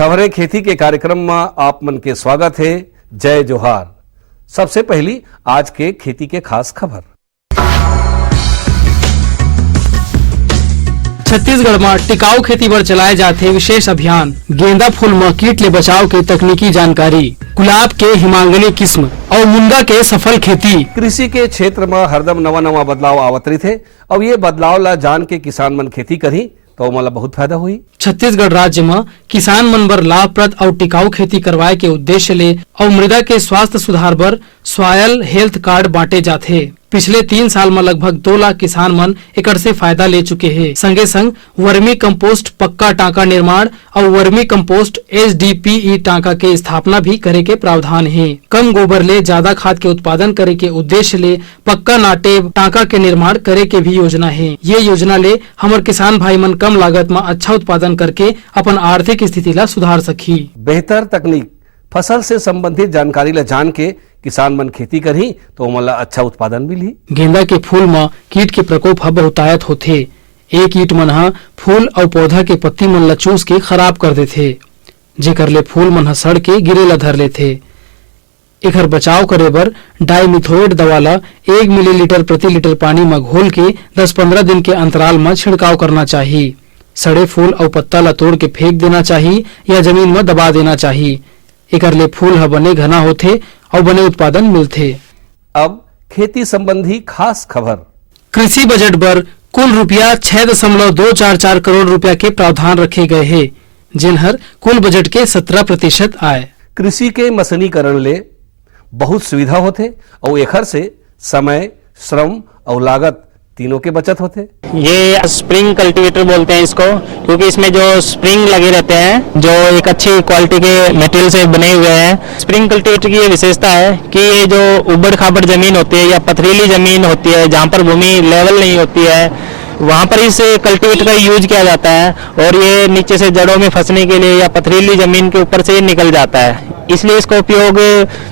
खबरें खेती के कार्यक्रम में आप मन के स्वागत है। जय जोहार। सबसे पहली आज के खेती के खास खबर। छत्तीसगढ़ में टिकाऊ खेती पर चलाए जाते विशेष अभियान। गेंदा फूल में कीट ले बचाव के तकनीकी जानकारी, गुलाब के हिमांगनी किस्म और मुनगा के सफल खेती। कृषि के क्षेत्र में हरदम नवा बदलाव आवत रही थे। अब ये बदलाव ला जान के किसान मन खेती करी तो मला बहुत फायदा हुई। छत्तीसगढ़ राज्य में किसान मन बर लाभप्रद और टिकाऊ खेती करवाए के उद्देश्य ले और मृदा के स्वास्थ्य सुधार बर सॉयल हेल्थ कार्ड बांटे जाते। पिछले 3 साल में लगभग 2 लाख किसान मन एकड़ से फायदा ले चुके हैं। संगे संग वर्मी कंपोस्ट पक्का टांका निर्माण और वर्मी कंपोस्ट HDPE टांका के स्थापना भी करे के प्रावधान है। कम गोबर ले ज्यादा खाद के उत्पादन करे के उद्देश्य ले पक्का नाटे टांका के निर्माण करे के भी योजना है। ये योजना ले हमारे किसान भाई मन कम लागत में अच्छा उत्पादन करके अपन आर्थिक स्थिति ला सुधार सकी। बेहतर तकनीक फसल से संबंधित जानकारी ला जान के किसान मन खेती करी तो मला अच्छा उत्पादन मिली। गेंदा के फूल में कीट के प्रकोप ह बहुतायत होथे। एक कीट मन ह फूल और पौधा के पत्ती मन ला चूस के खराब कर देथे, जेकर ले फूल मन ह सड़ के गिरे ला धर लेथे। एकर बचाव करे बर डाइमिथोएट दवा ला 1 मिलीलीटर प्रति लीटर पानी में घोल के 10-15 दिन के अंतराल में छिड़काव करना चाहिए। सड़े फूल और पत्ता ला तोड़ के फेंक देना चाहिए या जमीन में दबा देना चाहिए। एकर ले फूल ह बने घना होथे और बने उत्पादन मिलथे। अब खेती संबंधी खास खबर। कृषि बजट पर कुल रुपया 6.244 करोड़ रुपया के प्रावधान रखे गए हैं, जिनहर कुल बजट के 17% आए। कृषि के मशीनीकरण ले बहुत सुविधा होते और एखर से समय, श्रम और लागत तीनों के बचत होते। ये स्प्रिंग कल्टीवेटर बोलते हैं इसको, क्योंकि इसमें जो स्प्रिंग लगे रहते हैं जो एक अच्छी क्वालिटी के मटेरियल से बने हुए हैं। स्प्रिंग कल्टीवेटर की ये विशेषता है कि ये जो उबड़ खाबड़ जमीन होती है या पथरीली जमीन होती है जहाँ पर भूमि लेवल नहीं होती है, वहाँ पर इस कल्टीवेटर का यूज किया जाता है और ये नीचे से जड़ों में फंसने के लिए या पथरीली जमीन के ऊपर से निकल जाता है। इसलिए इसका उपयोग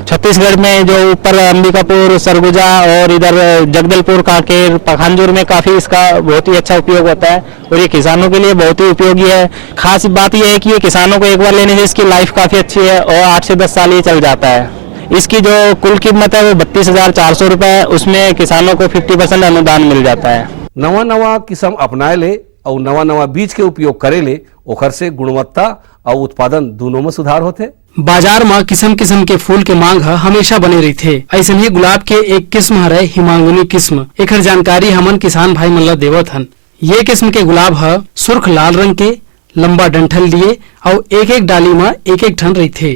छत्तीसगढ़ में जो ऊपर अंबिकापुर, सरगुजा और इधर जगदलपुर, कांकेर, पखानजोर में काफी इसका बहुत ही अच्छा उपयोग होता है और ये किसानों के लिए बहुत ही उपयोगी है। खास बात यह है कि ये किसानों को एक बार लेने से इसकी लाइफ काफी अच्छी है और 8 से 10 साल ये चल जाता है। इसकी जो कुल कीमत है वो 32,400 रुपए है। उसमें किसानों को 50% अनुदान मिल जाता है। नवा किस्म अपनाए ले और नवा बीज के उपयोग करे ले ओखर से गुणवत्ता और उत्पादन दोनों में सुधार होते। बाजार में किस्म किस्म के फूल के मांग हमेशा बने रही थे। ऐसे ही गुलाब के एक किस्म हरे हिमांगनी किस्म। एकर जानकारी हमन किसान भाई मन ला देवत हन। ये किस्म के गुलाब सुर्ख लाल रंग के, लंबा डंठल लिए और एक डाली में एक ठन रही थे।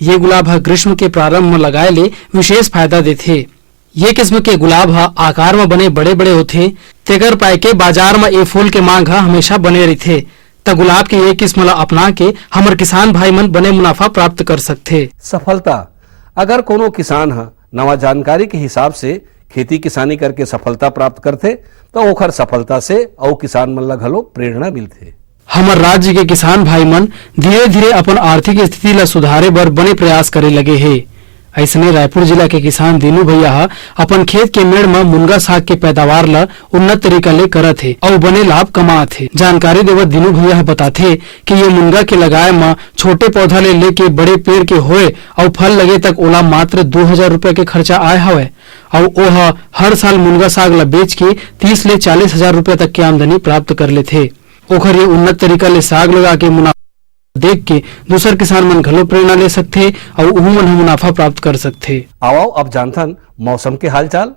ये गुलाब ग्रीष्म के प्रारंभ में लगाए ले विशेष फायदा देते। ये किस्म के गुलाब आकार में बने बड़े होते। तेकर पाए के बाजार में ये फूल के मांग हमेशा बने रही थे। त गुलाब के ये किस्म ला अपना के हमर किसान भाई मन बने मुनाफा प्राप्त कर सकते। सफलता अगर कोनो किसान नवा जानकारी के हिसाब से खेती किसानी करके सफलता प्राप्त करते तो ओखर सफलता से और किसान मन ला घलो प्रेरणा मिलते। हमर राज्य के किसान भाई मन धीरे धीरे अपन आर्थिक स्थिति ला सुधारे बर बने प्रयास करे लगे है। ऐसने रायपुर जिला के किसान दीनू भैया अपन खेत के मेड़ में मुनगा साग के पैदावार ला उन्नत तरीका ले करत है और बने लाभ कमात है। जानकारी देवत दीनू भैया बताते कि ये मुनगा के लगाए में छोटे पौधा ले लेके बड़े पेड़ के होए और फल लगे तक ओला मात्र 2,000 रुपए के खर्चा आए हवे और ओह हर साल मुनगा साग ला बेच के 30 ले 40,000 रुपए तक की आमदनी प्राप्त कर लेते। ओखर ये उन्नत तरीका ले साग लगा के मुनाफा देख के दूसर किसान मन घलो प्रेरणा ले सकते और उहू मन मुनाफा प्राप्त कर सकते। आओ अब जानथन मौसम के हालचाल।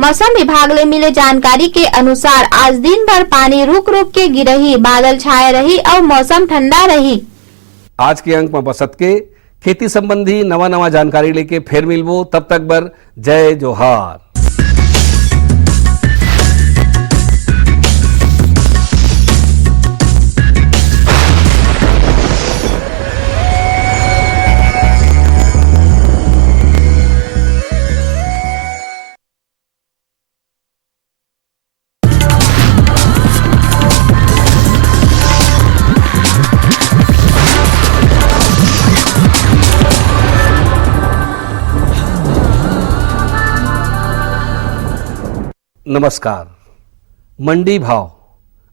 मौसम विभाग ले मिले जानकारी के अनुसार आज दिन भर पानी रुक के गिरही, बादल छाए रही और मौसम ठंडा रही। आज के अंक में बसत के खेती संबंधी नवा जानकारी लेके फिर मिलबो। तब तक बर जय जोहार। नमस्कार। मंडी भाव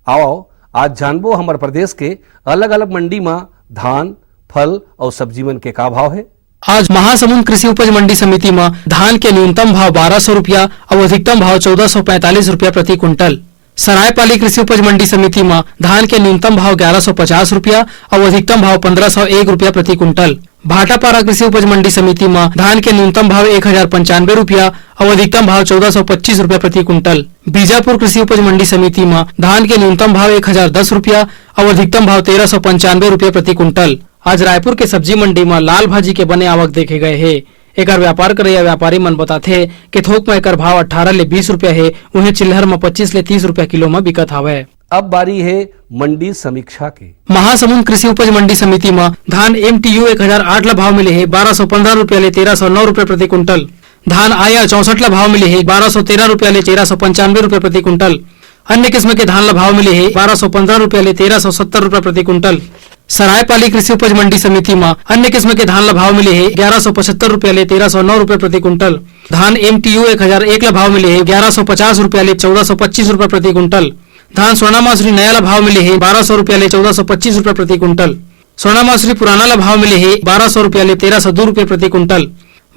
आओ आज जानबो हमारे प्रदेश के अलग अलग मंडी में धान, फल और सब्जी मन के का भाव है। आज महासमुंद कृषि उपज मंडी समिति में धान के न्यूनतम भाव 1200 रुपया और अधिकतम भाव 1445 रुपया प्रति क्विंटल। सरायपाली कृषि उपज मंडी समिति में धान के न्यूनतम भाव 1150 रुपया और अधिकतम भाव 1501 रुपया प्रति क्विंटल। भाटापारा कृषि उपज मंडी समिति में धान के न्यूनतम भाव 1095 रुपया और अधिकतम भाव 1425 रुपया प्रति क्विंटल। बीजापुर कृषि उपज मंडी समिति में धान के न्यूनतम भाव 1010 रुपया और अधिकतम भाव 1395 रुपया प्रति क्विंटल। आज रायपुर के सब्जी मंडी में लाल भाजी के बने आवक देखे गए है। एकर व्यापार करे व्यापारी मन बताथे कि थोक में एकर भाव 18 ले 20 रुपया है, उन्हें चिल्हर में 25 ले 30 रुपया किलो में बिकत हवे। अब बारी है मंडी समीक्षा की। महासमुंद कृषि उपज मंडी समिति में धान MTU 1008 ला भाव मिले है 1215 रुपया ले 1309 रुपया प्रति क्विंटल। धान आया 64 ला भाव मिले है 1213 रुपया ले 1395 रुपया प्रति क्विंटल। अन्य किस्म के धान ला भाव मिले है 1215 रुपया ले 1370 रुपया प्रति क्विंटल। सरायपाली कृषि उपज मंडी समिति में अन्य किस्म के धान ला भाव मिले है 1175 रुपया ले 1309 रुपया प्रति क्विंटल। धान MTU 1001 ला भाव मिले है 1150 रुपया ले 1425 रुपया प्रति क्विंटल। धान सोना मासुरी नया ला भाव मिले है 1200 रुपया ले 1425 रुपया प्रति क्विंटल। सोना मासुरी पुराना ला भाव मिले है 1200 रुपया ले 1302 रुपया प्रति क्विंटल।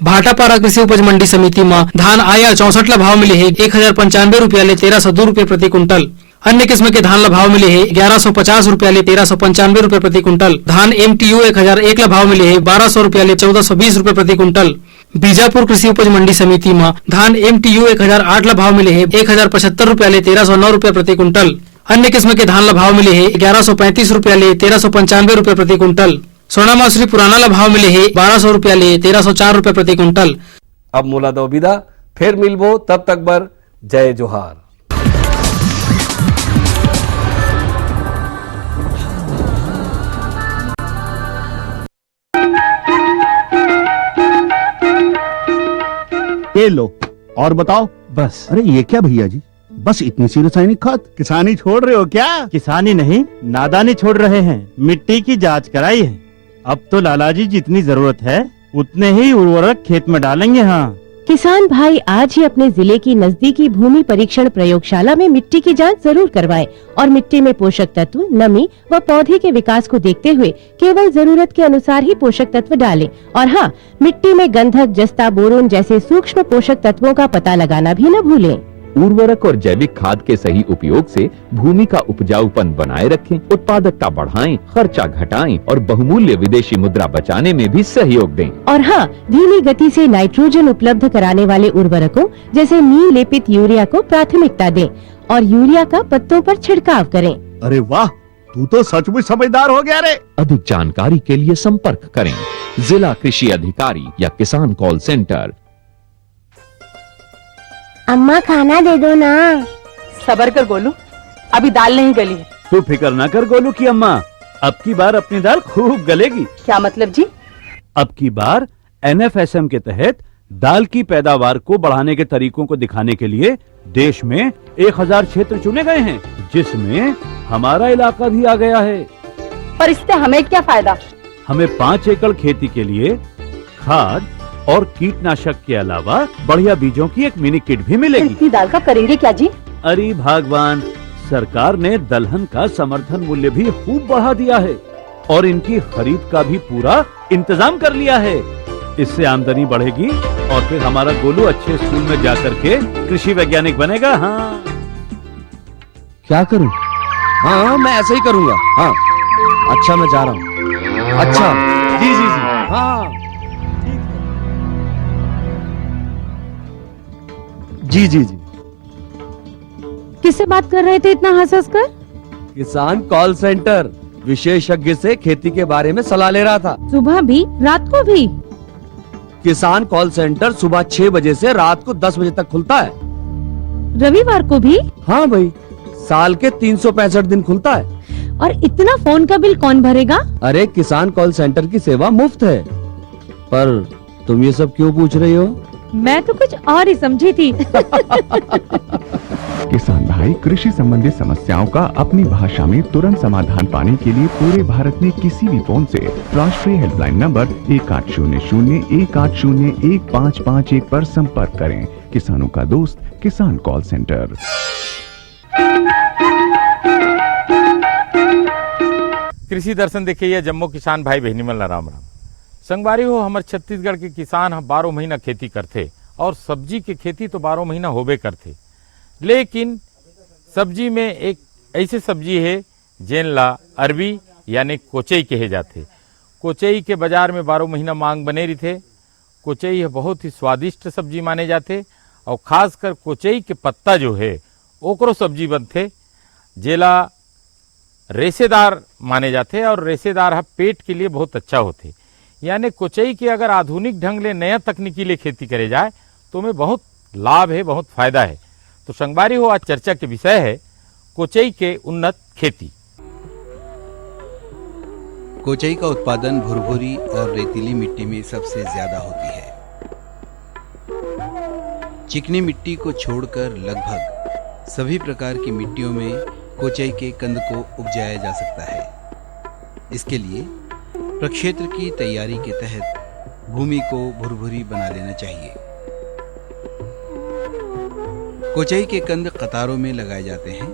भाटापारा कृषि उपज मंडी समिति में धान आया 64 ला भाव मिले है 1095 रुपया ले 1302 रुपया प्रति क्विंटल। अन्य किस्म के धान ला भाव मिले है 1150 रुपया ले 1395 रुपया प्रति क्विंटल। धान MTU 1001 ला भाव मिले है 1200 रुपया ले 1420 रुपया प्रति क्विंटल। बीजापुर कृषि उपज मंडी समिति में धान MTU 1008 ला भाव मिले है 1075 रुपया ले 1309 रुपया प्रति क्विंटल। अन्य किस्म के धान ला भाव मिले है 1135 रुपया ले 1395 रुपया प्रति क्विंटल। सोना मासुरी पुराना ला भाव मिले है 1200 रुपया ले 1304 रुपया प्रति क्विंटल। अब मोला दो विदा, फिर मिलबो, तब तक बर जय जोहार। ये लो और बताओ। बस। अरे ये क्या भैया जी, बस इतनी सी रासायनिक खाद? किसानी छोड़ रहे हो क्या? किसानी नहीं, नादानी छोड़ रहे हैं। मिट्टी की जांच कराई है। अब तो लालाजी जितनी जरूरत है उतने ही उर्वरक खेत में डालेंगे। हाँ, किसान भाई आज ही अपने जिले की नजदीकी भूमि परीक्षण प्रयोगशाला में मिट्टी की जांच जरूर करवाएं और मिट्टी में पोषक तत्व, नमी व पौधे के विकास को देखते हुए केवल जरूरत के अनुसार ही पोषक तत्व डालें। और हाँ, मिट्टी में गंधक, जस्ता, बोरोन जैसे सूक्ष्म पोषक तत्वों का पता लगाना भी न भूलें। उर्वरक और जैविक खाद के सही उपयोग से भूमि का उपजाऊपन बनाए रखें, उत्पादकता बढ़ाएं, खर्चा घटाएं और बहुमूल्य विदेशी मुद्रा बचाने में भी सहयोग दें। और हाँ, धीमी गति से नाइट्रोजन उपलब्ध कराने वाले उर्वरकों जैसे नीम लेपित यूरिया को प्राथमिकता दें और यूरिया का पत्तों पर छिड़काव करें। अरे वाह, तू तो सचमुच समझदार हो गया रे। अधिक जानकारी के लिए संपर्क करें जिला कृषि अधिकारी या किसान कॉल सेंटर। अम्मा खाना दे दो ना। सबर कर गोलू, अभी दाल नहीं गली है। तू फिक्र ना कर गोलू की अम्मा, अब की बार अपनी दाल खूब गलेगी। क्या मतलब जी? अब की बार NFSM के तहत दाल की पैदावार को बढ़ाने के तरीकों को दिखाने के लिए देश में 1000 क्षेत्र चुने गए हैं, जिसमें हमारा इलाका भी आ गया है। पर इससे हमें क्या फायदा? हमें 5 एकड़ खेती के लिए खाद और कीटनाशक के अलावा बढ़िया बीजों की एक मिनी किट भी मिलेगी। इतनी दाल का करेंगे क्या जी? अरे भगवान, सरकार ने दलहन का समर्थन मूल्य भी खूब बढ़ा दिया है और इनकी खरीद का भी पूरा इंतजाम कर लिया है। इससे आमदनी बढ़ेगी और फिर हमारा गोलू अच्छे स्कूल में जाकर के कृषि वैज्ञानिक बनेगा। हाँ, क्या करूं? हाँ, मैं ऐसे ही करूंगा। हाँ, अच्छा, मैं जा रहा हूँ। अच्छा, जी जी जी, हाँ जी जी जी। किससे बात कर रहे थे इतना हंस कर? किसान कॉल सेंटर, विशेषज्ञ से खेती के बारे में सलाह ले रहा था। सुबह भी, रात को भी? किसान कॉल सेंटर सुबह 6 बजे से रात को 10 बजे तक खुलता है। रविवार को भी? हाँ भाई, साल के 365 दिन खुलता है। और इतना फोन का बिल कौन भरेगा? अरे, किसान कॉल सेंटर की सेवा मुफ्त है। पर तुम ये सब क्यों पूछ रही हो? मैं तो कुछ और ही समझी थी। किसान भाई कृषि संबंधी समस्याओं का अपनी भाषा में तुरंत समाधान पाने के लिए पूरे भारत में किसी भी फोन से राष्ट्रीय हेल्पलाइन नंबर 1800-180-1551 पर संपर्क करें। किसानों का दोस्त किसान कॉल सेंटर। कृषि दर्शन देखिए यह जम्मू किसान भाई बहनी मन राम राम। संगवारी हो हमारे छत्तीसगढ़ के किसान 12 महीना खेती करते और सब्जी की खेती तो 12 महीना होबे करते, लेकिन सब्जी में एक ऐसी सब्जी है जेन ला अरबी यानी कोचई कहे जाते। कोचई के बाजार में 12 महीना मांग बने रही थे। कोचई बहुत ही स्वादिष्ट सब्जी माने जाते और खासकर कोचई के पत्ता जो है ओकरो सब्जी बनते, जेला रेशेदार माने जाते और रेशेदार पेट के लिए बहुत अच्छा होते। यानी कोचई के अगर आधुनिक ढंग ले नया तकनीकी ले खेती करे जाए तो में बहुत लाभ है, बहुत फायदा है। तो संगवारी हो आज चर्चा के विषय है कोचई के उन्नत खेती। कोचई का उत्पादन भुरभुरी और रेतीली मिट्टी में सबसे ज्यादा होती है। चिकनी मिट्टी को छोड़कर लगभग सभी प्रकार की मिट्टियों में कोचई के कंद को उपजाया जा सकता है। इसके लिए प्रक्षेत्र की तैयारी के तहत भूमि को भुरभुरी बना लेना चाहिए। कोचई के कंद कतारों में लगाए जाते हैं,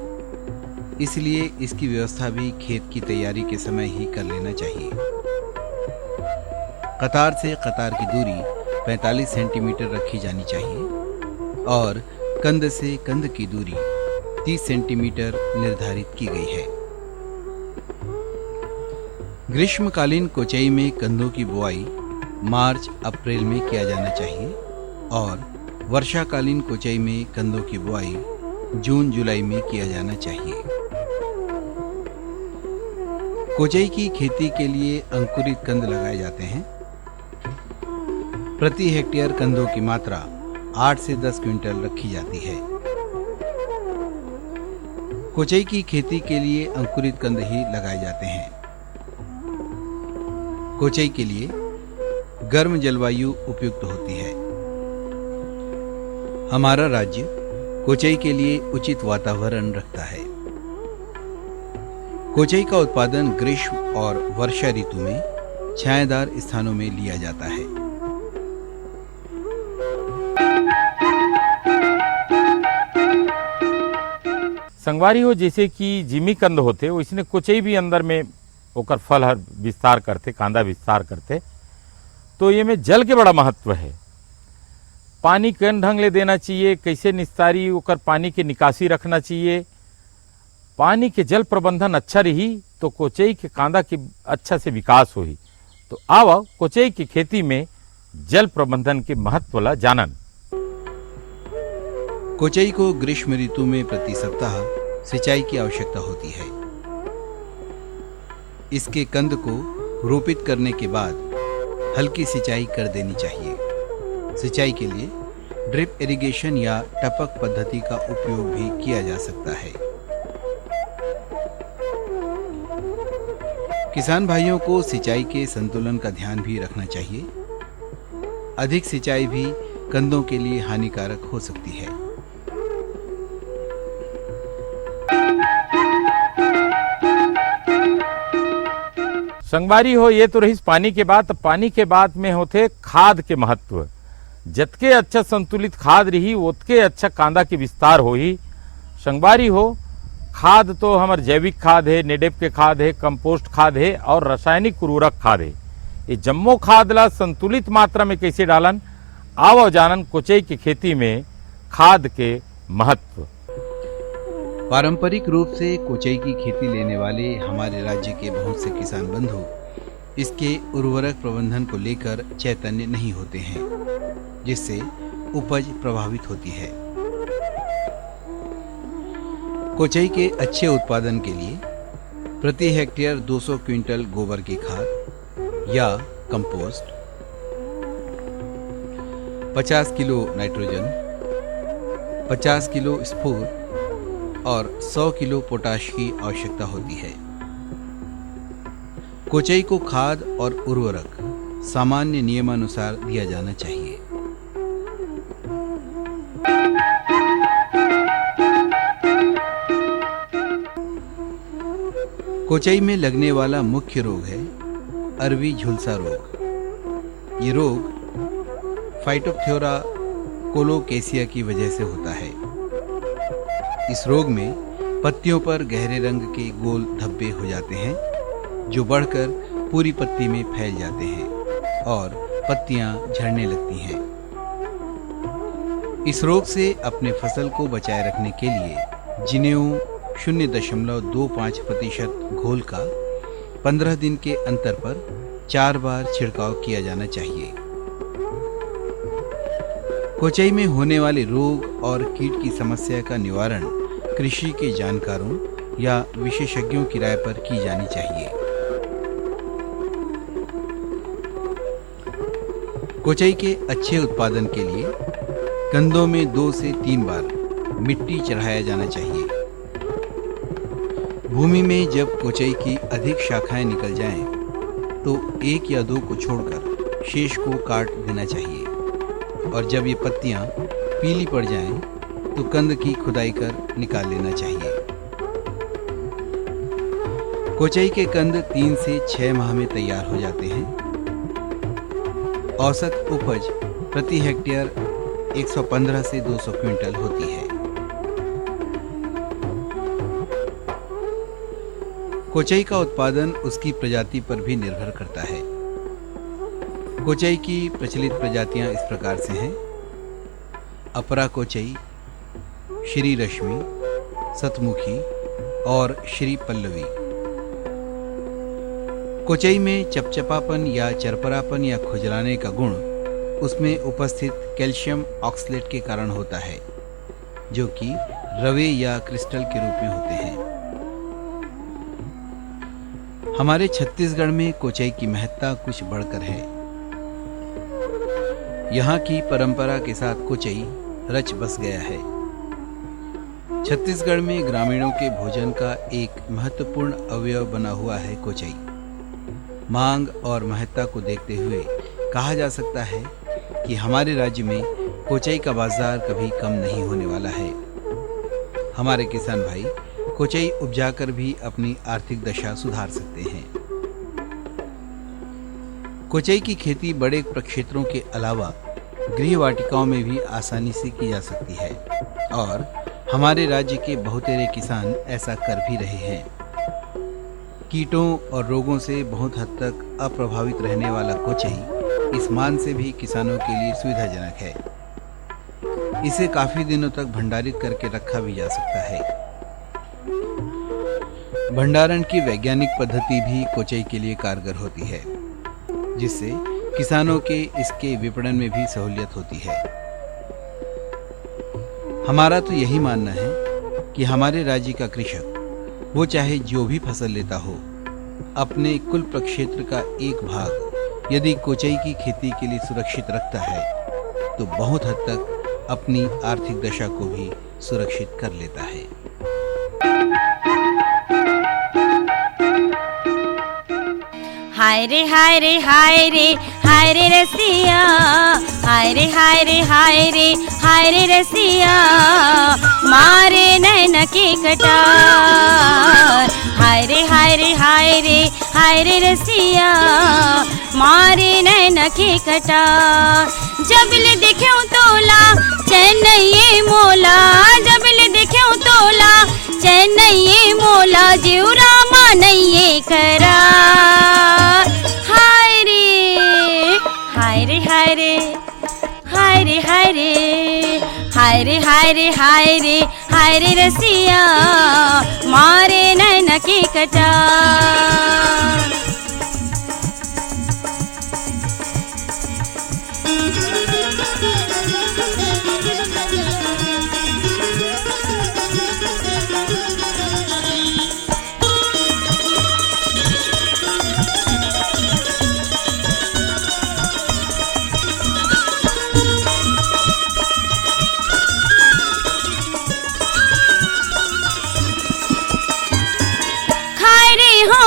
इसलिए इसकी व्यवस्था भी खेत की तैयारी के समय ही कर लेना चाहिए। कतार से कतार की दूरी 45 सेंटीमीटर रखी जानी चाहिए और कंद से कंद की दूरी 30 सेंटीमीटर निर्धारित की गई है। ग्रीष्मकालीन कोचई में कंदों की बुआई मार्च अप्रैल में किया जाना चाहिए और वर्षाकालीन कोचई में कंदों की बुआई जून जुलाई में किया जाना चाहिए। कोचई की खेती के लिए अंकुरित कंद लगाए जाते हैं। प्रति हेक्टेयर कंदों की मात्रा 8 से 10 क्विंटल रखी जाती है। कोचई की खेती के लिए अंकुरित कंद ही लगाए जाते हैं। कोचई के लिए गर्म जलवायु उपयुक्त होती है। हमारा राज्य कोचई के लिए उचित वातावरण रखता है। कोचई का उत्पादन ग्रीष्म और वर्षा ऋतु में छायादार स्थानों में लिया जाता है। संगवारी हो जैसे कि जिमी कंद होते वैसे कोचई भी अंदर में ओकर फल हर विस्तार करते, कांदा विस्तार करते। तो ये में जल के बड़ा महत्व है। पानी कौन ढंग ले देना चाहिए, कैसे निस्तारी ओकर पानी के निकासी रखना चाहिए। पानी के जल प्रबंधन अच्छा रही तो कोचई के कांदा की अच्छा से विकास होही। तो आओ कोचई की खेती में जल प्रबंधन के महत्व ला जानन। कोचई को ग्रीष्म ऋतु में प्रति सप्ताह सिंचाई की आवश्यकता होती है। इसके कंद को रोपित करने के बाद हल्की सिंचाई कर देनी चाहिए। सिंचाई के लिए ड्रिप इरिगेशन या टपक पद्धति का उपयोग भी किया जा सकता है। किसान भाइयों को सिंचाई के संतुलन का ध्यान भी रखना चाहिए। अधिक सिंचाई भी कंदों के लिए हानिकारक हो सकती है। संगवारी हो ये तो रही पानी के बाद। पानी के बाद में होते खाद के महत्व। जतके अच्छा संतुलित खाद रही उतके अच्छा कांदा की विस्तार हो ही। संगवारी हो खाद तो हमार जैविक खाद है, नेडेप के खाद है, कंपोस्ट खाद है और रासायनिक उर्वरक खाद है। ये जम्मो खाद ला संतुलित मात्रा में कैसे डालन आओ जानन कोचई की खेती में खाद के महत्व। पारंपरिक रूप से कोचई की खेती लेने वाले हमारे राज्य के बहुत से किसान बंधु इसके उर्वरक प्रबंधन को लेकर चैतन्य नहीं होते हैं, जिससे उपज प्रभावित होती है। कोचई के अच्छे उत्पादन के लिए प्रति हेक्टेयर 200 क्विंटल गोबर की खाद या कंपोस्ट, 50 किलो नाइट्रोजन, 50 किलो स्फूर और 100 किलो पोटाश की आवश्यकता होती है। कोचई को खाद और उर्वरक सामान्य नियमानुसार दिया जाना चाहिए। कोचई में लगने वाला मुख्य रोग है अरबी झुलसा रोग। ये रोग फाइटोप्थोरा कोलोकेसिया की वजह से होता है। इस रोग में पत्तियों पर गहरे रंग के गोल धब्बे हो जाते हैं जो बढ़कर पूरी पत्ती में फैल जाते हैं और पत्तियां झड़ने लगती हैं। इस रोग से अपने फसल को बचाए रखने के लिए जिनेऊ 0.25% घोल का 15 दिन के अंतर पर 4 बार छिड़काव किया जाना चाहिए। कोचई में होने वाले रोग और कीट की समस्या का निवारण कृषि के जानकारों या विशेषज्ञों की राय पर की जानी चाहिए। कोचई के अच्छे उत्पादन के लिए कंदों में 2 से 3 बार मिट्टी चढ़ाया जाना चाहिए। भूमि में जब कोचई की अधिक शाखाएं निकल जाएं, तो 1 या 2 को छोड़कर शेष को काट देना चाहिए और जब ये पत्तियां पीली पड़ जाएं, तो कंद की खुदाई कर निकाल लेना चाहिए। कोचई के कंद 3 से 6 माह में तैयार हो जाते हैं। औसत उपज प्रति हेक्टेयर 115 से 200 क्विंटल होती है। कोचई का उत्पादन उसकी प्रजाति पर भी निर्भर करता है। कोचई की प्रचलित प्रजातियां इस प्रकार से हैं: अपरा कोचई, श्री रश्मि, सतमुखी और श्री पल्लवी। कोचई में चपचपापन या चरपरापन या खुजलाने का गुण उसमें उपस्थित कैल्शियम ऑक्सलेट के कारण होता है, जो कि रवे या क्रिस्टल के रूप में होते हैं। हमारे छत्तीसगढ़ में कोचई की महत्ता कुछ बढ़कर है। यहाँ की परंपरा के साथ कोचई रच बस गया है। छत्तीसगढ़ में ग्रामीणों के भोजन का एक महत्वपूर्ण अवयव बना हुआ है कोचई। मांग और महत्ता को देखते हुए कहा जा सकता है कि हमारे राज्य में कोचई का बाजार कभी कम नहीं होने वाला है। हमारे किसान भाई कोचई उपजाकर भी अपनी आर्थिक दशा सुधार सकते हैं। कोचई की खेती बड़े प्रक्षेत्रों के अलावा गृह वाटिकाओं में भी आसानी से की जा सकती है और हमारे राज्य के बहुतेरे किसान ऐसा कर भी रहे हैं। कीटों और रोगों से बहुत हद तक अप्रभावित रहने वाला कोचई इस मान से भी किसानों के लिए सुविधाजनक है। इसे काफी दिनों तक भंडारित करके रखा भी जा सकता है। भंडारण की वैज्ञानिक पद्धति भी कोचई के लिए कारगर होती है, जिससे किसानों के इसके विपणन में भी सहूलियत होती है। हमारा तो यही मानना है कि हमारे राज्य का कृषक, वो चाहे जो भी फसल लेता हो, अपने कुल प्रक्षेत्र का एक भाग यदि कोचई की खेती के लिए सुरक्षित रखता है, तो बहुत हद तक अपनी आर्थिक दशा को भी सुरक्षित कर लेता है। हाय रे हाय रे हाय रे हाय रे रसिया, हाय रे हाय रे हाय रे हाय रे रसिया, मारे नैन के कटार। हाय रे हाय रे हाय रे हाय रे रसिया, मारे नैन के कटार। जब ले देखे तोला चेन्नई मोला, जब ले देखे तोला चेन्नई मोला, जीवरा मानइये करार। हाय रे हाय रे हाय रे हाय रे हाय रे हाय रे हाय रे हाय रे हाय रे रसिया, मारे नैन के कटार।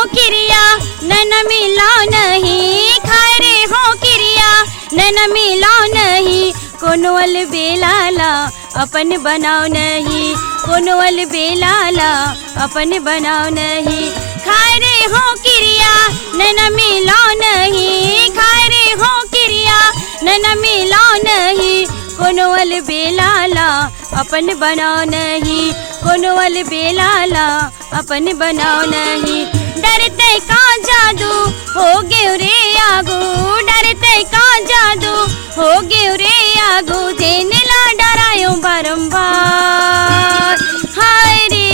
किरिया नैन मिला नहीं, खाए रे हो किरिया नैन मिला नहीं, कोनो अलबेलाला अपन बनाओ नहीं, कोनो अलबेलाला अपन बनाओ नहीं। खाए रे हो किरिया नैन मिला नहीं, खाए रे हो किरिया नैन मिला नहीं, कोनो अलबेलाला अपन बनाओ नहीं, कोनो अलबेलाला अपन बनाओ नहीं। डरते का जादू हो गयो रे आगू डरते का जादू हो गयो रे आगू जेने ला डरायो बारंबार हाय रे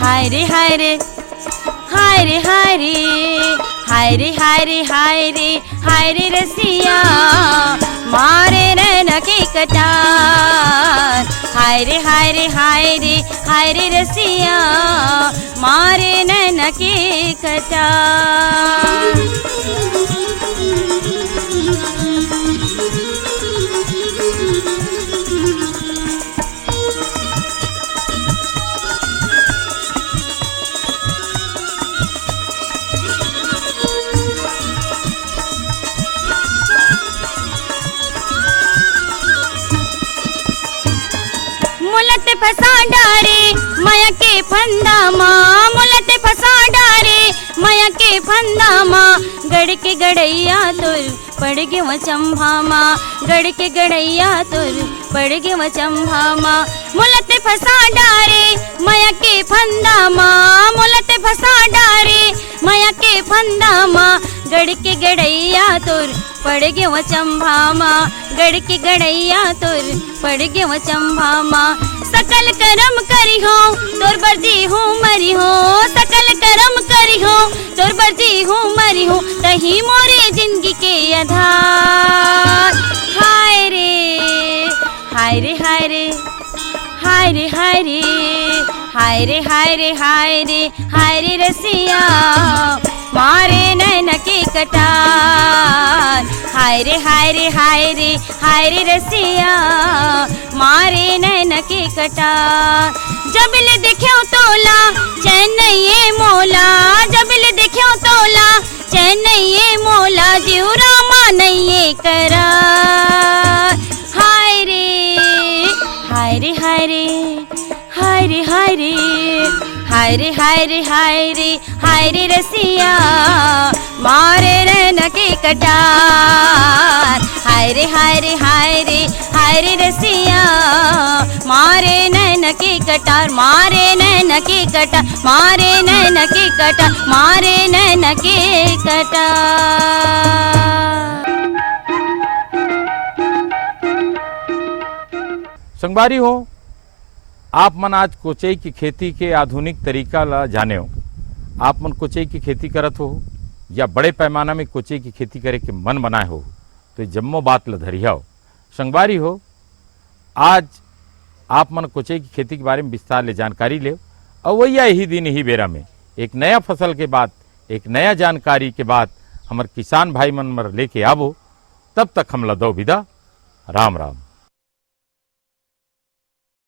हाय रे हाय रे हाय रे हाय रे हाय रे हाय रे हाय रे हाय रे रसिया मारे नैन के कटार हाय रे हाय रे हाय रे हाय रे रसिया मारे नैन के कटार मुलत फसा डारे माया के फंदा माँ मुलत फसा डारे माया के फंदा माँ गड़ के गड़ैया तुर पड़ गे वो चंभा माँ गड़ के गड़ैया तुर पड़ गे वो चंभा माँ मुलत फसा डारे माया के फंदा माँ मुलत फसा डारे माया के फंदा माँ गड़ के गड़ैया तुर पड़ गे वो चंभा माँ गड़ के गड़ैया तुर पड़ गे वो चंभा माँ सकल करम करी हो तोर बर्जी हूँ मरी हो सकल करम करी हो तोर बर्जी हूँ मरी हो तही मोरे जिंदगी के आधार हाय रे हाय रे हाय रे हाय रे हाय रे हाय रे हाय रे हाय रे हाय रे रसिया मारे नैन के कटार हाय रे हाय रे हाय रे हाय रे रसिया मारे नैन के कटार जबिल देख्यो तोला चैनैये मोला जबिल देख्यो तोला चैनैये मोला जीवरा मानैये करार हाय रे हाय रे हाय रे हाय रे हाय रे हाय रे हाय रे हाय रे हाय रे रसिया मारे नैन के कटार हाय रे हाय रे हाय रे हाय रे रसिया मारे नैन के कटार मारे नैन के कटार मारे नैन के कटार मारे नैन के कटार। संगवारी हो आप मन आज कोचई की खेती के आधुनिक तरीका ला जाने हो आप मन कोचई की खेती करत हो या बड़े पैमाना में कोचई की खेती करे के मन बनाए हो तो जम्मो बात ला धरिया हो संगवारी हो आज आप मन कोचई की खेती के बारे में विस्तार ले जानकारी ले और वही यही दिन ही बेरा में एक नया फसल के बाद एक नया जानकारी के बाद हमारे किसान भाई मन मर लेके आवो तब तक हम ला दो विदा राम राम।